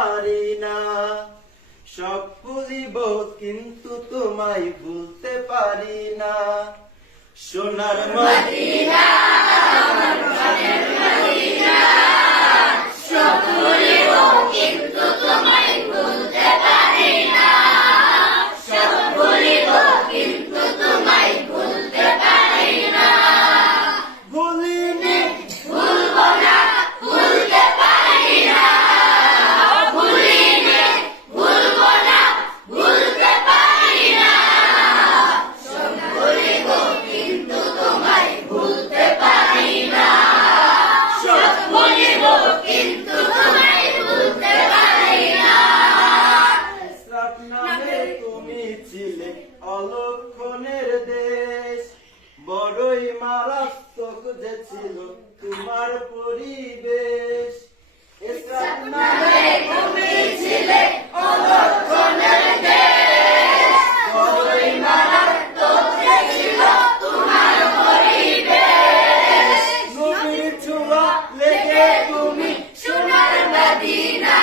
পারি না। সব ভুলিব কিন্তু তোমায় ভুলতে পারি না। সোনার মদিনা আমার প্রাণের মদিনা, সব ভুলিব কিন্তু তোমায় ভুলতে পারি না। সব ভুলিব কিন্তু তোমায় ভুলতে পারি না। ভুলিনি ভুলব না, ভুলতে পারি না। ভুলিনি ভুলব না, ভুলতে পারি না। সব ভুলিব কিন্তু তোমায় ভুলতে পারি না। সব ভুলিব কিন্তু তোমায় ভুলতে পারি না। ইসরাত নামে তুমি ছিলে অলক্ষণের দেশ, বড়ই মারাত্মক যে ছিল তোমার পরিবেশ। ইসরাত নামে তুমি ছিলে অলক্ষণের দেশ, বড়ই মারাত্মক যে ছিল তোমার পরিবেশ। নবীর ছোঁয়া লেগে তুমি সোনার মদিনা,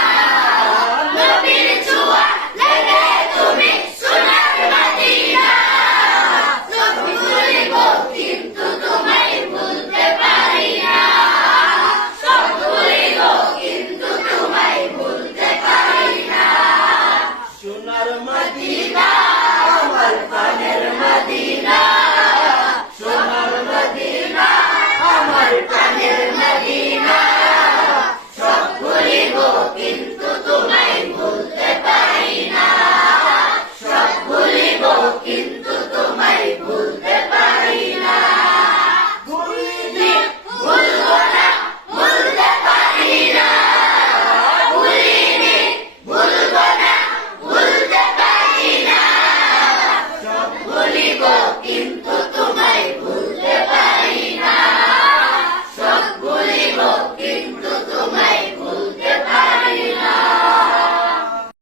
নবীর ছোঁয়া লেগে তুমি সোনার মদিনা। সব ভুলিব কিন্তু তোমায় ভুলতে পারি না। সব ভুলিব কিন্তু তোমায় ভুলতে পারি না। সোনার মদিনা আমার প্রাণের মদিনা, সোনার মদিনা আমার প্রাণের মদিনা। সব ভুলিব কিন্তু